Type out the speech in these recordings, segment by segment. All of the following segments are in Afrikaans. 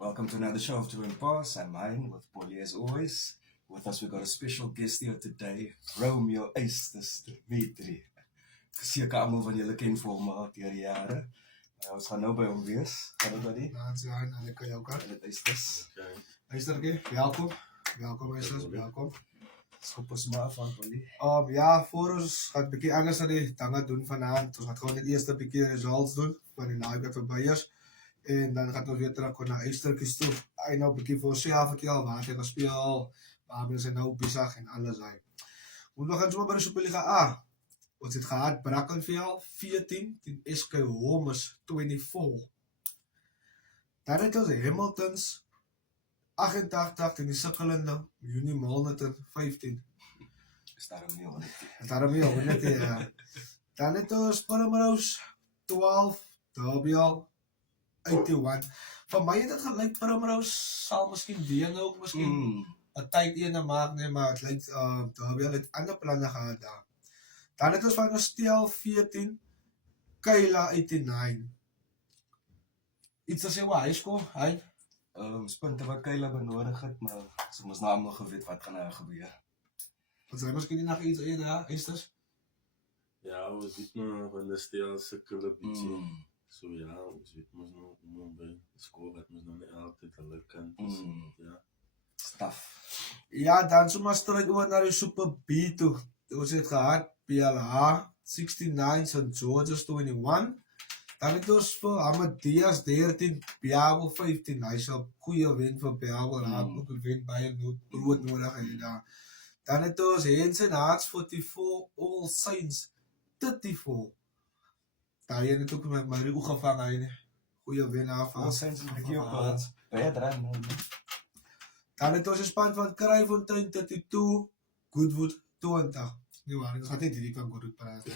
Welcome to another show of Twin Pass. I'm Hein with Polly as always. With us, we got a special guest here today, Romeo Aestus Dimitri. Seker almal van julle ken vir hom al deur die jare. Ons gaan nou by hom wees. Hallo buddy. Dansie Hein, en ek kan jou kan. Dit Aestus. Luisterkie, welkom. Welkom Aestus, welkom. Skop ons maar af aan Polly. Ja, voor ons gaan 'n bietjie anders aan die dinge doen vanaand. Ons gaan gewoon net eers 'n bietjie results doen van die naweek verby is. En dan gaan ons weer terug na Eastertjies toe. Hy nou 'n bietjie vir ons self vertel waar hy gespeel, waar is hy nou besig en alles hy. We gaan sommer by die Superliga A. Ons het gehad Brackenfell 14 teen SK Homers 24. Dan het ons Hamiltons 88 teen die Sukkelende Junie Malnerton 15. Is daarom nie hoor net. Daarom hoor net ja. Dan het ons Primrose 12 Derby 81. Vir my het dit gelyk Primrose sal miskien weer nou ook miskien 'n tyd ene maak nee, maar dit lyk Derby het ander planne gehad daar. Dan het ons van Stel 14 Kayla 89. Iets as jy wou high school, hy Spunte wat Kayla benodig het, maar ons moes nou almal geweet wat gaan gebeur. Wat sy miskien nie nog iets daar, Aestus? Ja, ons weet nou van die stel sukkel bietjie. So ja, ons weet mos nou om by skool wat mos nou nie altyd geluk kan ja. Staf. Ja, dan sommer stryk oor na die Super B toe. Ons het gehad PLH 69 St. George's 21. Dan het ons vir Amadeus 13, Piavo 15. Hy is 'n goeie wen vir Piavo. Hy het ook 'n wen baie brood nodig en daar. Dan het ons Hensen Hearts 44, All Saints 34. Daar het ook met my oog gevang hy. Goeie wen af. All Saints 'n bietjie op baie dran. Dan het ons 'n span van Kraaifontein 32, Goodwood 20. Nie waar, ons gaat net hierdie van Goodwood praat.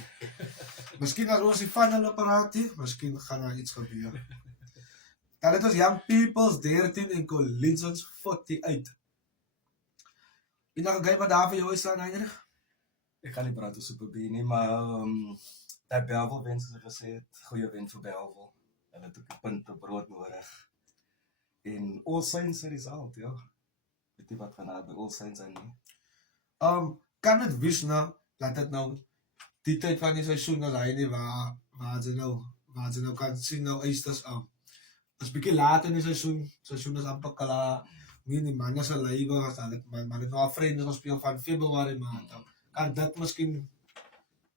Miskien as ons die van hulle praat hier, miskien gaan daar iets gebeur. Dan het ons Young Peoples 13 en Collinsons 48. En dan gaan wat daar vir jou is staan, Heinrich? Ek gaan nie praat oor Super B nie, maar dat Bellville wen soos ek gesê het, goeie wen vir Bellville. Hulle het ook 'n punt op brood nodig. En All Saints se result, ja. Weet jy wat gaan daar by All Saints aan nie? Kan het wys nou dat dit nou die tyd van die seisoen as hy nie waar ze nou kan sien nou Easters as bietjie laat in die seisoen is amper klaar. Die manne se lywe was al maar dit nou vriende gespeel van Februarie maand. Kan dit miskien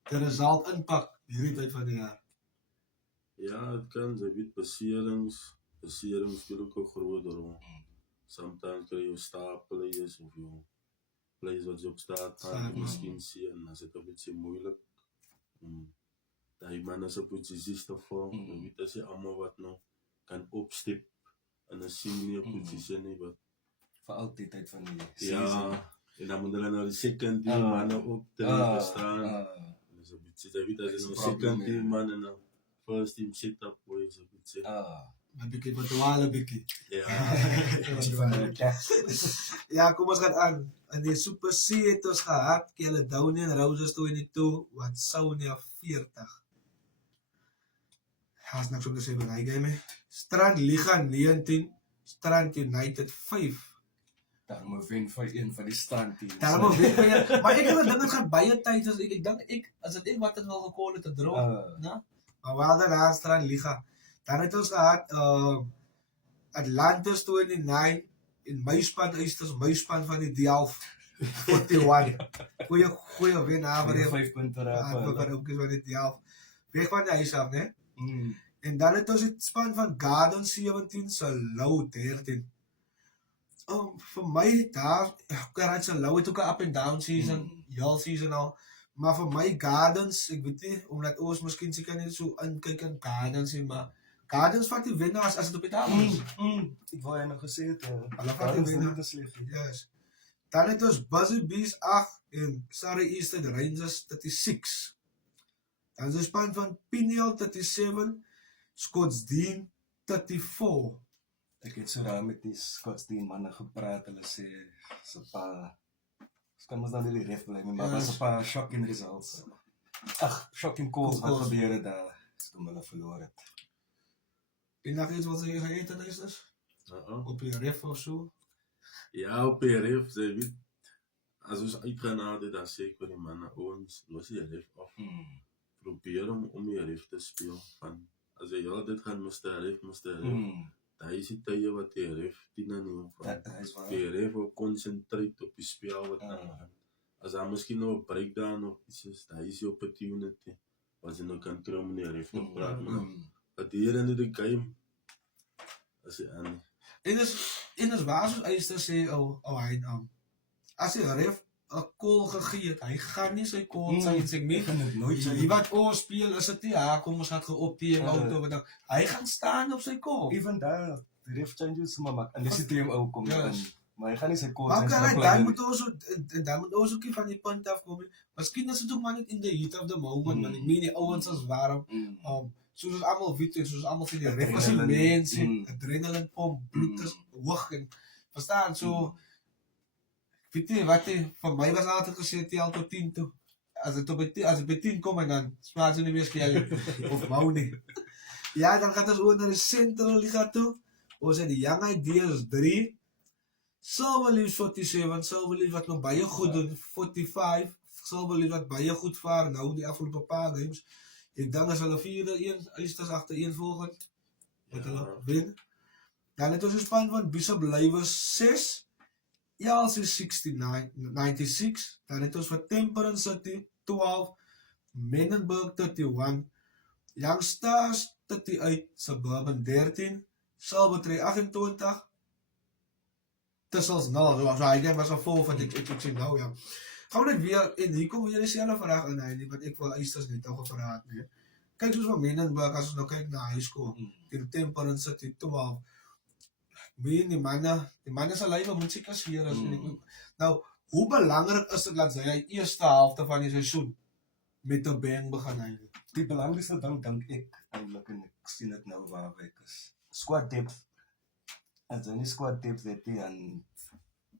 die result impak hierdie tyd van die jaar? Ja, het kan, jy weet beserings speel ook 'n groot rol. Sometimes kry jy stapelers of jou plays wat jy op staat gaan, miskien sien, as dit 'n bietjie moeilik. Die man is op posisie te vorm, jy weet as jy almal wat nou kan opstep in 'n senior posisie nie, wat Vir altyd tyd van die season. Ja, en dan moet hulle nou die second team manne op te staan. Dis 'n bietjie, jy weet as jy nou second team man en nou first team setup boys so 'n bietjie. 'n bietjie verdwaal bietjie. Ja. Ja, kom ons gaan aan. In die Super C het ons gehad Caledonian Roses 22, Watsonia 40. Haas niks om te sê van hy game. Strand Liga 19, Strand United 5. Daarom wen vir een van die strandteams. Daarom wen baie, maar ek dink dit gaan baie tyd as ek dink as dit wat het wel gekol het te droog, né? Maar wel dan Strand Liga. Dan het ons gehad Atlantis 29 en my span van die Delft 41. Goeie wen daar 5 punte vir ook van die Delft. Weg van die huis af, né? En dan het ons die span van Garden 17 Salou 13. Vir my daar Garden Salou het ook 'n up and down season, heel season al. Maar vir my Gardens, ek weet nie omdat ons miskien seker net so inkyk in Gardens nie, maar Gardens vat die wenner as dit op die tafel is. Ek wou net gesê het, hulle vat die wenner. Yes. Dan het ons Busy Bees 8 en Surrey Eastern Rangers 36. Dan is die span van Pineal 37, Scottsdene 34. Ek het so raar met die Scottsdene manne gepraat, hulle sê so 'n paar kan ons dan nie die ref bly nie, maar was 'n paar shocking results. Shocking calls wat gebeur het daar, toe hulle verloor het. En nog iets wat jy geëet het, is dit? op je ref of zo? Ja, op je ref, ze weet, als we uitgaan hadden, dan zeker die mannen, ons, los je ref af. Probeer om je ref te spelen. Van, als je altijd gaat, moest de ref. Dan is het je wat je ref, die dan niet van. Dat is waar. Je ref ook concentreert op je spel wat dan gaat. Als hij misschien nog een breakdown of iets is, dan is je opportunity. Als je nog kan terug met je ref te praten. Maar het hier in de game, als je aan. In het basis eiste sê hy as die ref 'n call gegee het, hy gaan nie sy call sy segment Gaan dit nooit sy Jy wat ons speel is dit ja, kom ons gaan geop die auto wat dan hy gaan staan op sy call. even daar die ref changes maar maak en dis die team ou kom Ja. in. Maar hy gaan nie sy kort Maar kan hy dan moet ons ook nie van die punt af kom nie. Miskien is dit ook maar net in the heat of the moment, want ek meen die ouens is warm. Soos ons almal weet, soos ons almal sê die ref is 'n mens, adrenaline pomp, bloed is hoog en verstaan so weet jy wat vir my was altyd gesê tel tot 10 toe. As dit by 10 kom en dan spaar jy nie meer skielik of wou nie. Ja, dan gaan ons oor na die Central Liga toe. Ons het die Young Ideas 3. Silver Leaves 47, Silver Leaves wat nog baie goed doen, 45, Silver Leaves wat baie goed vaar nou die afgelope paar games. Ek dink as hulle 4-1 Eisters agtereenvolgens wat hulle wen. Dan het ons 'n span van Bishop Lywers 6, Chelsea 96, dan het ons vir Temperance City 12, Menenberg 31, Young Stars 38, Suburban 13, Silvertree 28, Tussels 0, so hy game was al vol van ek sien nou ja. Gaan we net weer, en hier kom weer dieselfde vraag in hy, wat ek wil Eisters net al gevraagd nie. Kyk soos van Menenberg, as ons nou kyk na high school, die Temperance City 12, die manne is alive, moet sy kasseer as nou, hoe belangrik is dit dat hy eerste helfte van die seisoen met 'n bang begin hy? Die belangrikste ding dink ek eintlik en ek sien dit nou waar ek is. Squad depth. As jy nie squad depth het nie en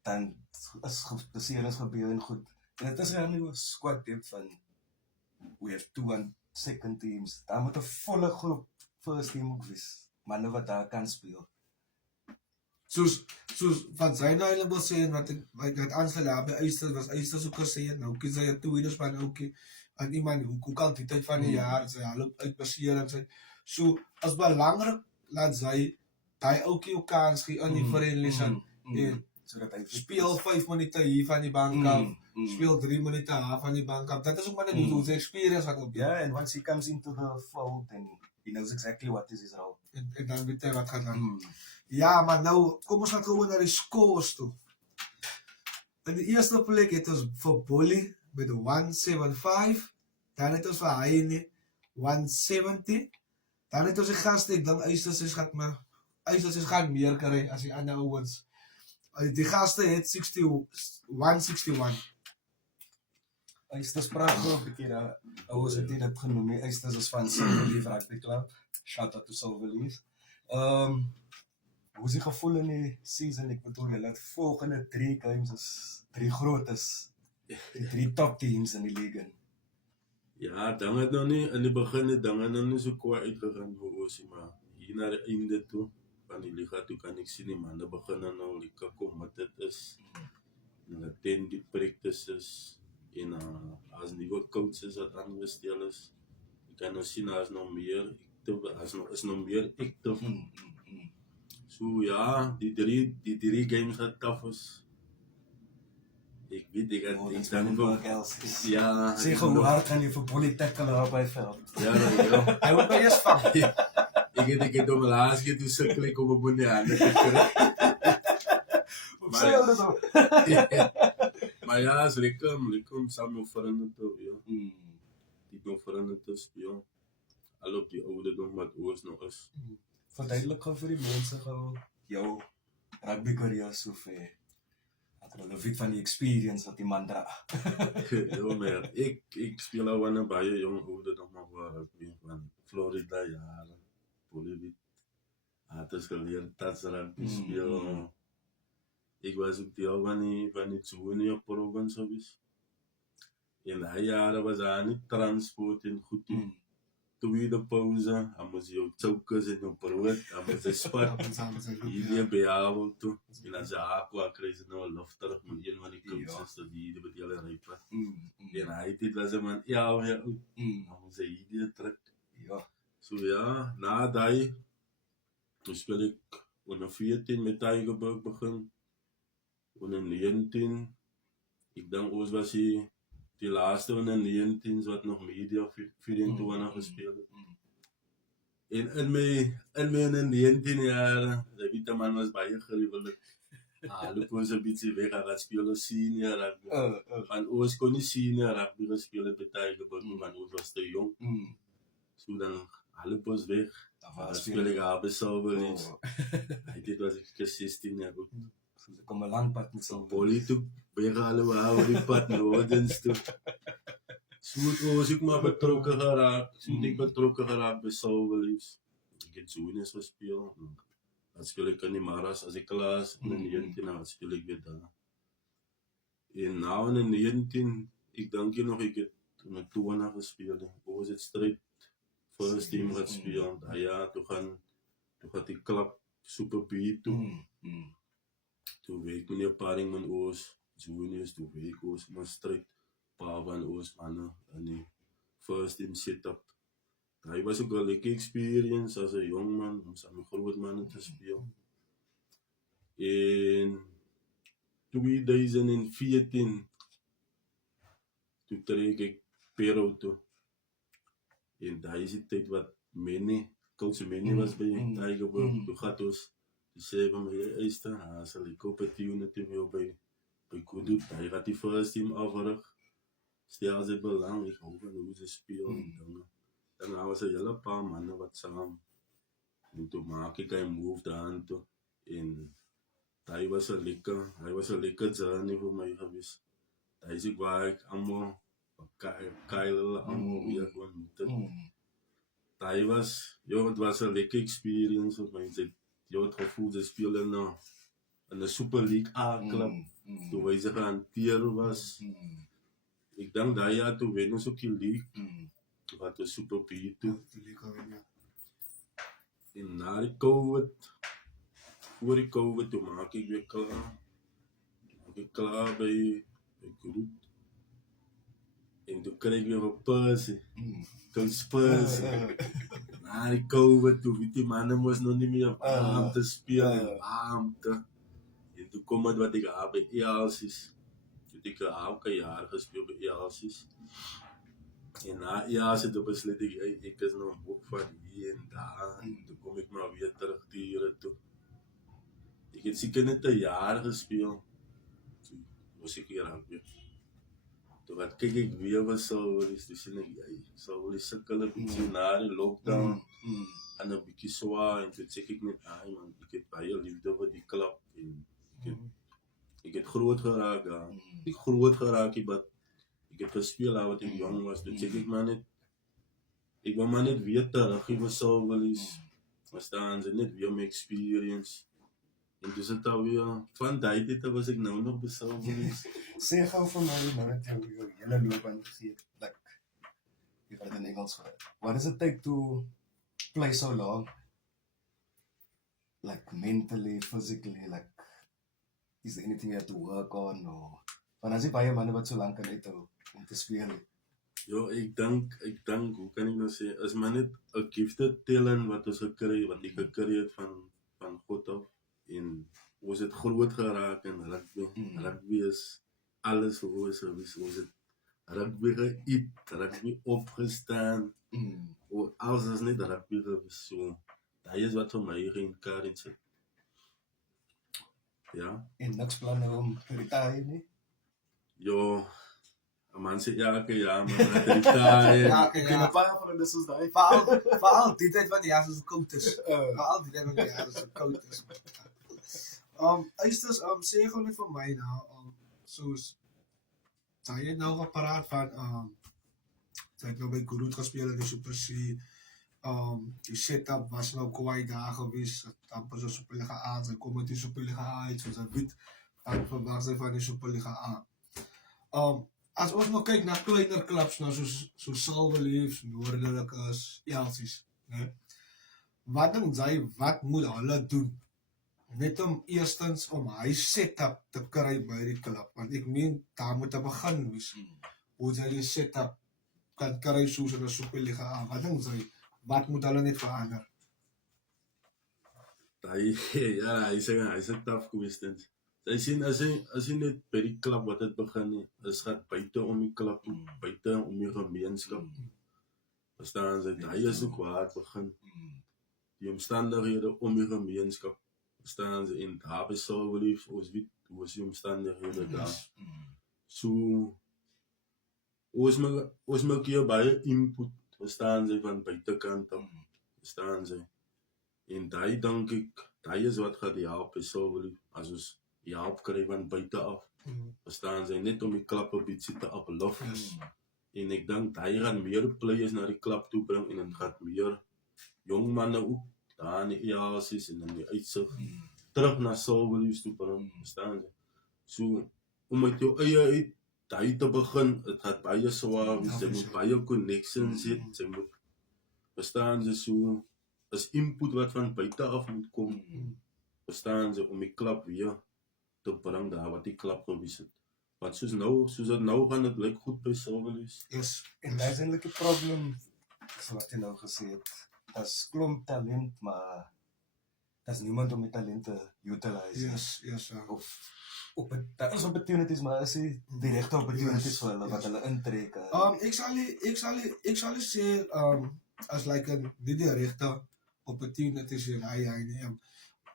dan is beserings gebeur en goed. En dit is nie 'n squad depth van we have 2 and second teams. Daar moet 'n volle groep first team ook wees. Manne wat daar kan speel. Soos van sy nou hulle wil sê en wat ek aanstel by Eisters was Eisters ook gesê nou kies hy 'n tweede span ookie aan iemand hoe kan die tyd van die jaar sy hulle uit beserings uit so as belangrik laat sy daai ookie ook kans gee in die friendlies en sodat hy speel 5 minute hier van die bank af speel 3 minute daar van die bank af dit is ook maar net hoe sy experience wat op yeah, and once he comes into the fold then he knows exactly what is his role. en dan weet hy wat gaan dan Ja, maar nou, kom ons gaan gewoon naar die scores toe. In die eerste plek het ons vir Bully met 175. Dan het ons vir Heine 170. Dan het ons die gaste, ek dink Eisters is gaan meer kry as die ander ouens. Die gaste het 161. Eisters praat ook 'n bietjie daar. Ouers het dit genoem. Eisters is van Silver Leaf Rugby Club. Shout out to Silver Leaf. Hoe is die gevoel in die season? Ek bedoel, julle het volgende 3 games is 3 grootes. Die 3 top teams in die league. Ja, dan het nog nie, in die begin het dinge nog nie so kwaai uitgegaan vir ons, maar hier na die einde toe, van die liga toe kan ek sien die manne begin nou lekker kom wat dit is. En hulle ten die practices en as nuwe coaches wat aangestel is. Ek kan nou sien daar is nog meer, is nog meer active. So ja, die drie games gaat tough is. Ik weet, ik had Dit dan ook. Ja. Zeg hoe hard gaan jy vir Bully tackle op by veld? Ja, Hy moet by eers vang. ik heb om laatst keer toen sukkel ik op een boende aan. Maar ja, is lekker samen veranderd toe, ja. Die nog veranderd is, ja. Al op die ouderdom wat oors nog is. Verduidelik gou vir die mense gou jou rugby carrière so ver. Dat hulle weet van die experience wat die man dra. Ja, maar ik speel al wanneer baie jong ouderdom maar waar rugby van Florida jaren. Bolivie. Het is geleerd dat ze rugby speel. Ik was ook deel van die Junior province geweest. In die jaren was daar niet transport en goed. tweede pauze, dan moes jou chokers en jou brood, dan moes jy spat, hier by Abel toe, en as jy aqua kry jy nou 'n lof terug met een van die coaches dat hier by die hele rypad. En hy het dit was 'n man, ja, oud, dan moes hy hier terug. Ja. So ja, na daai, toen speel ek onder 14 met Tygerberg begin, onder 19, ek dink ons was die laaste onder 19 wat nog media 24 gespeel het. En in my 19 jaar, die witte man was baie gruwelig. Loop ons 'n bietjie weg, hy het speel as senior rugby. Van ons kon nie senior rugby gespeel het by Tygerberg, want ons was te jong. So dan, loop ons weg. Dan speel ek Abel Silverleaf. Dit was ek 16 jaar oud. So ek kom 'n lang pad met so Bolie toe, weg allemaal die pad Nordens toe. So was ek maar betrokken geraakt by Silverleafs. Ek het Juniors gespeel. Dan speel ek in die Maras as ek klaar is. In die 19 dan speel ek weer daar. En nou in die 19, ek dink jy nog, ek het in die 20 gespeel. Ons het strijd first team gespeel. Ja, toe gaan die klap Super B toe. Toe week meneer Paring met ons, Juniors, toe week ons maar strijd. Pa van ons manne in die first team setup. Hy was ook 'n lekker experience as 'n jong man om saam met groot manne te speel. En 2014 toe trek ek Pero toe. En daai is die tyd wat Coach Manny was by Tygerberg. Toe gaat ons, die sê van my eerste, sal ek opportunity weer by Kudut. Hy gaat die first team afrig. Stel sy belang, ek hou van hoe sy speel en dinge. Dan was 'n hele paar manne wat saam. En toe maak ek 'n move daaraan toe. En hy was 'n lekker journey vir my gewees. Hy is ek waar ek allemaal, Kyle, allemaal weer gewoon moet. Hy was, het was 'n lekker experience vir my. Jy het gevoel, sy speel in 'n Super League A-klub. Toe hy sy gehanteer was. Ik denk dat ja, toen wen ons ook die league. Wat we Super B toe. En na die COVID, voor die COVID, toen maak ik weer klaar. Maak ik klaar bij Groep. En toen kreeg ik weer een Persie. Coach Persie. Na die COVID, toen weet die mannen moest nog niet meer warmte spelen. Warmte. En toen kwam het wat ik had bij ELC's. Ik heb elke jaar gespeeld bij ELC's. En na ELC's toen besloot ik is nog een boek van hier en daar. En toen kom ik maar weer terug hier toe. Ik heb zeker net een jaar gespeeld. Toen was ik hier aan weer. Toen kijk ik weer wat Silverleafs. Toen zei ik, Silverleafs sukkel een beetje na die lockdown. En een beetje zwaar. En toen zeg ik net, man, ik heb baie liefde voor die club. En ik heb groot geraakt, ja. Ik groot geraakt, maar ik heb gespeeld wat ik jong was. Toen zeg ik maar net, ik wil maar net weer terug in Silverleafs. Maar staan ze net weer mijn experience. En dus het alweer, van die tijd was ik nou nog bij Silverleafs. Sê gou vir my nou dat jy jou hele loopbaan gegee het. Like, jy gaan dit in Engels vir. What does it take to play so long? Like mentally, physically, like is there anything you have to work on or want as jy baie manne wat so lank kan uithou om te speel? Ja, ik denk, hoe kan ik nou zeggen, is maar net een gifted talent wat ons gekry, wat ik gekry het van God af. En ons het groot geraak in rugby. Rugby is alles vir ons gewees. Ons het rugby geëet, rugby opgestaan. Alles is net rugby gewees. So, dat is wat vir my geëncourage het. Ja. En niks planne om te retire nie? Ja, een man sê elke jaar, maar dat retire. Elke Ek jaar. het baie van dis is daai. Veral die tijd van die jaar is het koud is. Veral die tijd van die jaar is het koud is. Eisters, sê gewoon net vir my nou, soos, sy het nou geparaat van, sy het nou by Groot gespeel in die Super C, die setup was nou kwaai daar gewees, het amper so Superliga A, sy kom uit die Superliga A uit, soos hy weet, van verwag sy van die Superliga A. as ons nou kyk na kleiner klubs nou so Silver Leafs, Noorderikas, Elsies, né? Wat dink jy wat moet hulle doen? Net om eerstens om hy setup te kry by die klub, want ek meen daar moet 'n begin wees. Hoe jy die setup kan kry soos in 'n Superliga aan. Wat dink jy? Wat moet hulle net verander? Hy sê 'n tough question. Hy sien as hy net by die klub wat dit begin nie, is gaat buite om die klub, buite om die gemeenskap. Verstaan jy? Hy is ook waar het begin. Die omstandighede om die gemeenskap. Verstaan jy? En daar by Silver Leafs, ons weet hoe is die omstandighede daar. So, ons maak hier baie input, verstaan jy, van buitekant af. Verstaan jy? En daai dink ek, daai is wat gaat help by Silver Leafs, as ons help kry van buite af. Verstaan jy, net om die klub 'n bietjie te uplift. En ek dink daai gaan meer players na die klub toe bring en dit gaan meer jong manne ook daar in die EAC's en in die uitsig terug na Silver Leafs toe bring. Verstaan jy? So, om met jou eie uit daai te begin, dit gaat baie swaar wees, jy moet baie connections hê, jy moet, verstaan jy, so is input wat van buite af moet kom, verstaan jy, om die klub weer te bring daar wat die klub gewees het. Want soos dit nou gaan, het lyk goed by Silver Leafs. Yes. En dat is eintlik 'n probleem, zoals jy nou gesê het. Dat is klomp talent, maar dat is niemand om die talent te utilize. Yes. Of daar is opportunities, maar is die regte opportunities vir hulle wat hulle intrek. Ek sal nie sê as like nie die regte opportunities hier hy neem.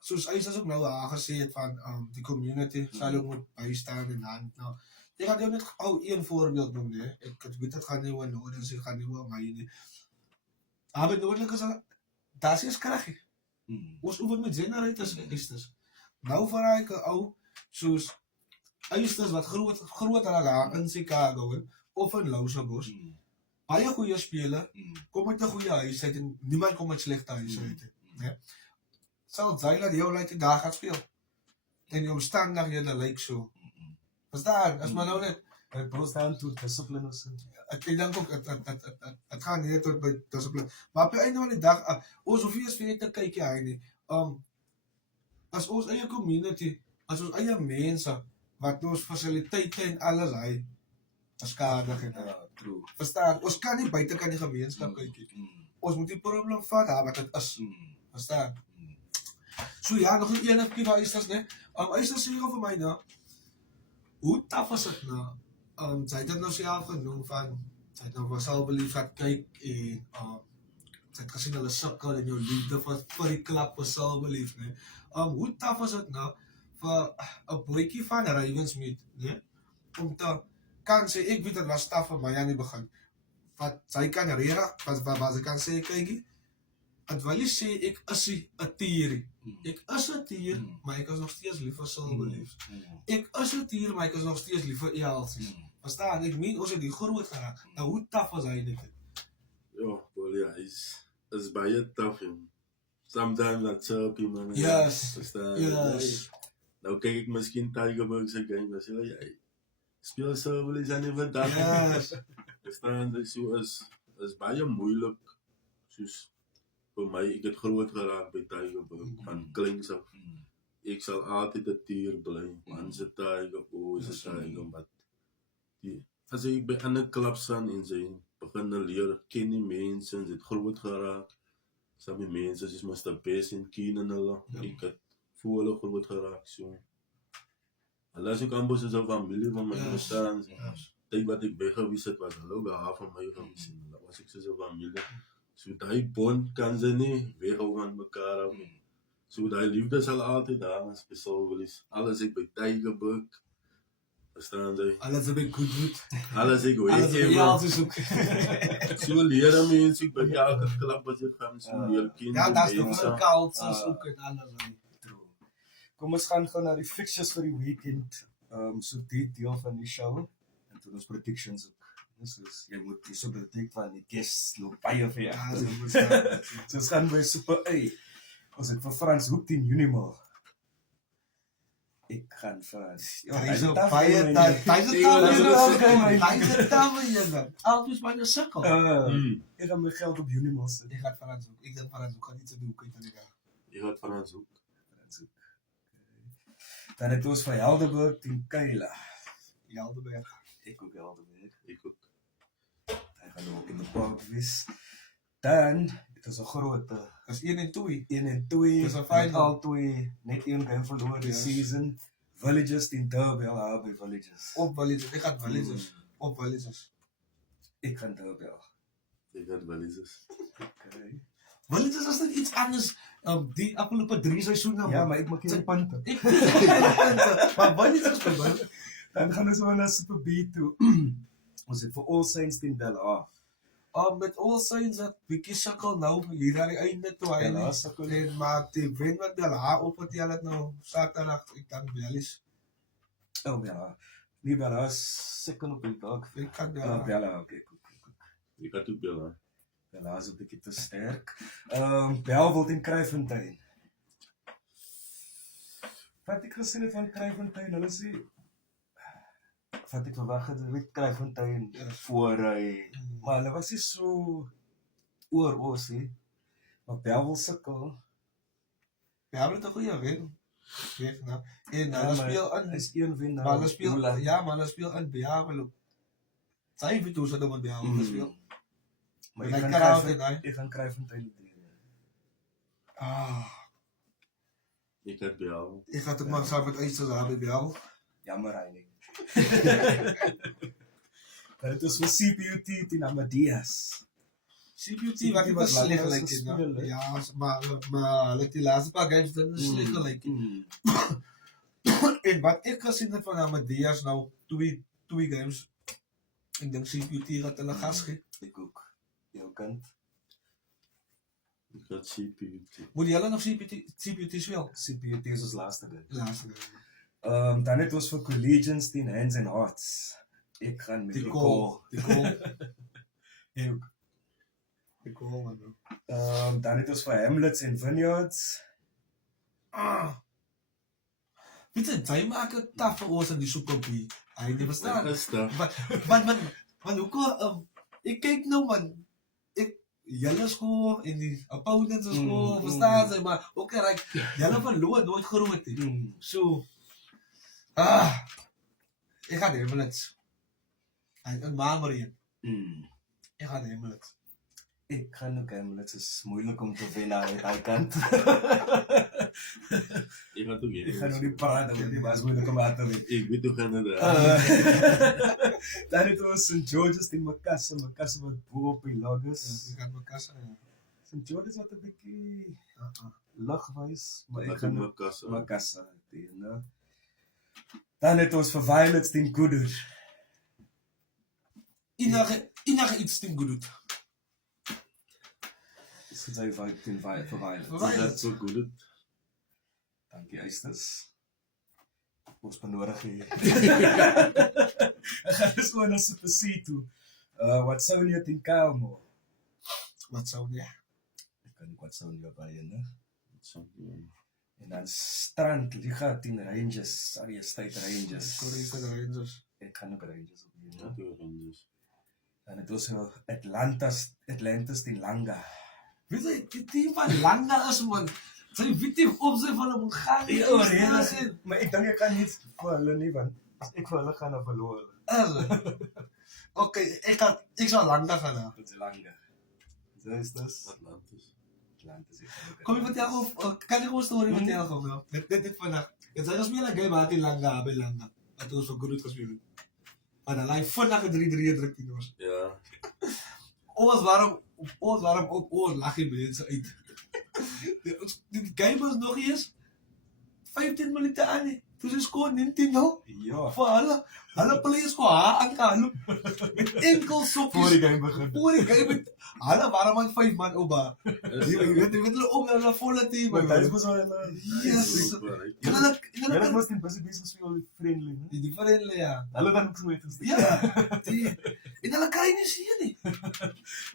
Soos hy ook nou aangesê het van die community sal ook moet bystaan en dan nou. Ek gaan jou net een voorbeeld noem, nee. Ek weet dit gaan nie oor nodig, dit gaan nie oor my nie. Maar noodlik is daar is krag. Ons oefen met generators Eisters. Nou vir hy 'n ou soos Eisters wat groot raak in Chicago of in Lausabos. Baie goeie speler, kom uit 'n goeie huis uit en niemand kom uit slegte huis uit, né? Sal jy dat jou uit die dag gaan speel. En die omstandighede lyk so. Verstaan, as maar nou net It boils down to discipline or something. ek dink ook het gaan nie tot by discipline. Maar op die einde van die dag, ons hoef nie eens vir te kyk hy nie. As ons eie community, as ons eie mense wat ons fasiliteite en alles hy beskadig en True. verstaan, ons kan nie buite kan die gemeenskap kyk nie. Ons moet die probleem vat daar wat dit is. Verstaan? So ja, nog 'n enetjie van Eisters, né? Eisters sê vir my nou, hoe taaf is dit nou? Sy het dit nou self genoem van, sy het nou vir Silver Leafs gaan kyk en sy het gesien hulle sukkel en jou liefde vir die klub vir Silver Leafs, né? Hoe taaf is dit nou vir 'n boetjie van Ravensmead, né? Om te kan sê, ek weet dit was taaf vir my aan die begin. Wat sy kan regtig, wat sy kan sê, kykie, het wil nie sê ek is 'n tier. Ek is 'n tier, maar ek is nog steeds lief vir Silver Leafs. Ek is 'n tier, maar ek is nog steeds lief vir Elsies. Verstaan, ek meen ons het die groot geraak. Nou hoe taaf was hy dit? Ja, Bolia, is baie tough, en sometimes dat chirpy man. Yes, Verstaan? yes. Nou kyk ek miskien Tigerberg se game, dan sê hy, speel Silver Leafs aan die vandag. Yes. Verstaan, dit so is baie moeilik, soos vir my, ek het groot geraak by Tigerberg, van kleins af. Ek sal altyd 'n tier bly, man se Tiger, is 'n Tiger, maar as jy by ander klubs gaan en sy begin leer, ken die mense, en sy het groot geraak, some die mense, soos Mr. Best en Keen en hulle, ek het voor hulle groot geraak, so. Hulle is ook amper soos 'n familie van my, verstaan, tyd wat ek weggewees het, was hulle ook daar van my gewees, en dat was ek soos 'n familie. So die bond kan sy nie weghou van mekaar af nie. So die liefde sal altyd daar is by Silver Leafs. Alles ek by Tigerberg, verstaan jy? Alles op 'n Goodwood. Alles ek weet Alles op jy, Elsies ook. so leer mense ek by elke klub wat jy gaan, so leer ken Ja, dat is die nog mense. vir cultures ook en alles. True. Kom ons gaan gou na die fixtures vir die weekend. So die deel van die show en toen ons predictions ook. Dus jy moet die so predict van die guests loop baie vir jou. Ja, so moet staan. So ons gaan by Super A. Ons het vir Frans Hoek 10 Juni mal. Ek gaan vir Hy is op baie tyd. Hy is op tyd. Altyd maar 'n sukkel. Ek gaan my geld op Unimall sit. Ek gaan Frans ook. Ek dink Frans ook gaan iets doen kyk aan die dag. Jy gaat Frans ook. Dan het ons vir Helderberg teen Kayla. Helderberg. Ek ook Helderberg. Ek ook. Hy gaan ook in die park wees. Dan, het is 'n groot Dis 1 en 2. 1 en 2. Dis 'n final. Al twee net een game verloor die season. Villages teen Derby, al by Villages. Op Villages. Ek gaan Villages. Op Villages. Ek gaan Derby. Ek gaat Valises. Okay. Villages is net iets anders. Die afgelope 3 seisoene. Ja, maar ek maak hier punte. Ek maar Villages is by Dan gaan ons maar na Super B toe. Ons het vir All Saints teen Bella. met All Saints dat bietjie sukkel nou hier aan die einde toe hy Bella sukkel. en maar die wen wat Bella opgetel het nou Saterdag ek dan Bellies. Oh ja. Nie Bella is second op die dag. Ek kan Bella, okay. Ek gaat ook Bella. Bella is 'n bietjie te sterk. Bellville teen Kryfontein. Wat ek gesien het van Kryfontein, hulle sê wat ek verwag het met Kryfontein voor hy, maar hulle was nie so oor ons nie. Maar Bellville sukkel. Ja, het 'n goeie wen. Weet nou. En hulle speel in is een wen nou. maar hulle speel ja, maar hulle speel in Bellville. Sy weet hoe se ding met Bellville speel. Maar Hy ek kan gaan altyd daai. Ek gaan Kryfontein doen. Ek gaat Bella. Ek gaan ook maar saam met Eisters daar by Bellville. Jammer hy nie. Maar het is vir CPUT teen Amadeus. CPUT wat was sleg gelyk het. Ja, maar hulle het die laaste paar games dan sleg gelyk. En wat ek gesien het van Amadeus nou twee games. Ek dink CPUT gaat hulle gas gee. Ek ook. Jou kant. Ek gaat CPUT. Moet jy hulle nog CPUT speel? CPUT is ons laaste ding. Laaste. Dan het ons vir Collegians teen Hands and Hearts. Ek gaan met die call. Die call. Ek ook. Die call man. Dan het ons vir Hamlets en Vineyards. Weet jy, jy maak het taf vir ons in die Super B. Hy nie verstaan. Is dat? Man, hoekom, ek kyk nou man, julle skool en die opponents skool, verstaan sy, maar ook reg, julle verloor nooit groot nie. So, ek gaan Hamlets. En Marmarien. Ek gaan Hamlets. Ek gaan ook Hamlets, is moeilik om te wen aan die kant. Ek gaat ook Ek gaan nog nie praat oor die, maar is moeilik om aan te wen. Ek weet hoe gaan dit. Dan het ons St. George's teen Macassar wat bo op die lag is. Ek gaan Macassar. St. George's wat 'n bietjie lagwys, maar ek Ek gaan gaan Macassar teen. Dan het ons vir Violets teen Goodwood. Enige iets teen Goodwood. Dis gesê vir Violets. Dat so goed. Dankie Eisters. Ons benodig hier. Ek gaan dus gewoon na Super C toe. Wat sou nie teen Kylmore? Wat sou nie? Ek kan nie wat sou nie by en Something. En dan Strand Liga teen Rangers, Surrey State Rangers. Corrie vir die Rangers. Ek kan ook Rangers op hier. Dat doen Rangers. Dan het ons nog Atlantis teen Langa. Weet jy, die team van Langa is man, sy weet nie op sy van hulle moet gaan nie. Maar ek dink ek kan nie vir hulle nie, want as ek vir hulle gaan, dan verloor hulle. Okay, ek sal Langa gaan. Dit is Langa. So is dis Atlantis. Atlantis. Kom jy vertel of, kan ek ons story vertel gou nou? Dit vandag. Dit is gespeeld een game aan Langa, by Langa. Het ons so goed gespeeld. Maar dan laai vandag 'n 3-3 druk teen ons. Ja. Ons waarom op ons lag die mense uit. Die game was nog eens 15 minute aan nie. Toe sy skoor 19-0. Ja. Vir hulle players ko aangehaal. Met enkel sokkies. Voor die game begin. Voor die game. Hulle waren maar 5 man op. Jy weet hulle op hulle volle team. Maar dit was al Yes. En hulle was in besig speel die friendly, né? Die friendly ja. Hulle dan ook so met ons. Ja. En hulle kry nie seën nie.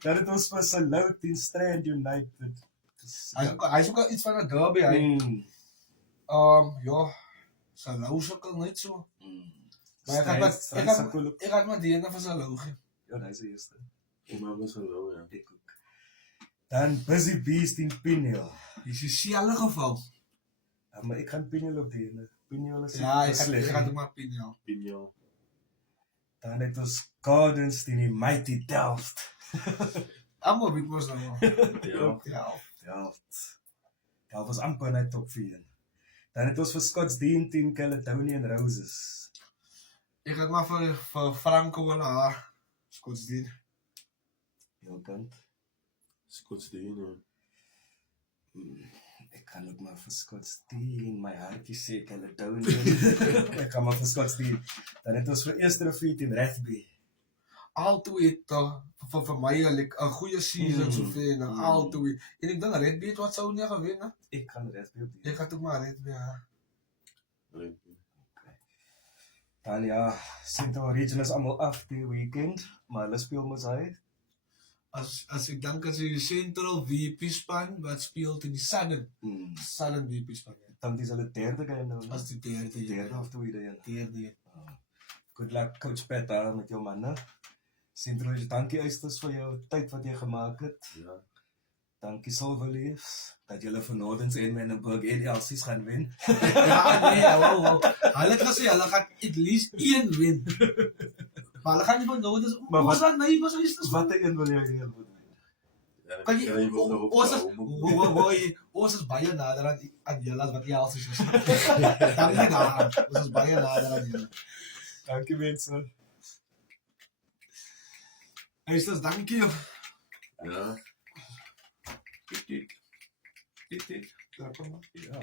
Dan het ons vir Salou teen Strand United. Hy is ook iets van 'n derby hy. Ja. Sa lou sukkel net so. Maar Strijd ek gaan maar die ene van sy lou gee. Ja, dat is de eerste. Ik maak me zo wel, ja. Ik ook. Dan Busy Beast in Piniel. Dis dieselfde geval. Ja, maar ik ga Piniel op die ene. Piniel is Ja, ek slecht. gaan ook maar Piniel. Piniel. Dan het ons Gardens in die Mighty Delft. Almal Big Boss nou. Ja. Ja. Delft. Delft was amper net top 4. Dan het ons vir Scottsdene teen Caledonian Roses. Ek gaan maar vir Franco en haar Scottsdene. Jou kant. Scottsdene. Ek gaan ook maar vir Scottsdene. My hartjie sê Caledonian. Ek gaan maar vir Scottsdene. Dan het ons vir Eerste Rivier teen Rathby. Al twee het vir my 'n goeie season sover en al twee. En ek dink Red Beat wat sou nie gewen het. Ek gaan Rathby op die. Ek gaan ook maar Red Beat. Ja. Dan ja, Central Region is allemaal af die weekend. Maar hulle speel mos hy. As ek dink as die Central VP span wat speel teen die Southern VP span. Dan is hulle derde game nou. As die derde. Derde of tweede een. Derde. Good luck Coach Pat daar met jou manne. Central Region, dankie Eusters vir jou tyd wat jy gemaak het. Ja. Dankie Silver Leafs dat julle vir Nordens en Menenburg en Elsies gaan wen. Ja, nee, wow. Hulle het gesê hulle gaan at least 1 wen. Maar hulle gaan nie van nou, dis Maar ons dan nee, was is Wat een wil jy heel goed wen? Ja, kan jy kry wil nog op ons is baie nader aan julle as wat Elsies is. Dankie daar. Ons is baie nader aan julle. Dankie mense. Eusters, dankie. Ja. Dit. Ja, kom maar. Ja.